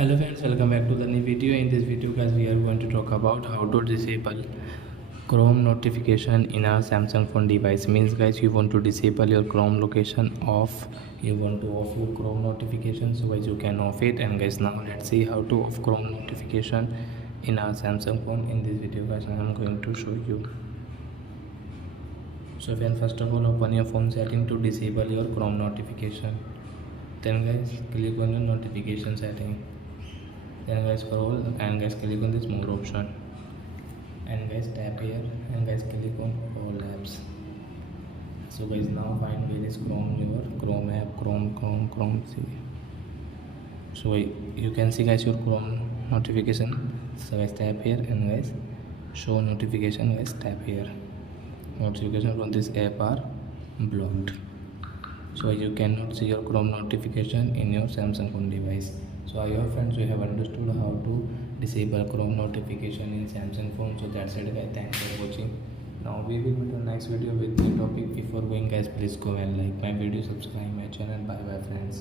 Hello friends, welcome back to the new video. In this video guys, we are going to talk about how to disable Chrome notification in our Samsung phone device. Means guys, you want to disable your Chrome location off, you want to off your Chrome notification, so guys you can off it. And guys, now let's see how to off Chrome notification in our Samsung phone. In this video guys, I am going to show you. So friends, first of all, open your phone setting to disable your Chrome notification. Then guys, click on your notification setting. Then guys, scroll and guys click on this more option, and guys tap here and guys click on all apps. So guys, now find where is Chrome, your Chrome app, Chrome see. So you can see guys your Chrome notification. So guys tap here and guys show notification, guys tap here. Notification from this app are blocked, so you cannot see your Chrome notification in your Samsung phone device. So I hope friends you have understood how to disable Chrome notification in Samsung phone. So that's it guys, thanks for watching. Now we will meet in the next video with new topic. Before going guys, please go and like my video, subscribe my channel. Bye bye friends.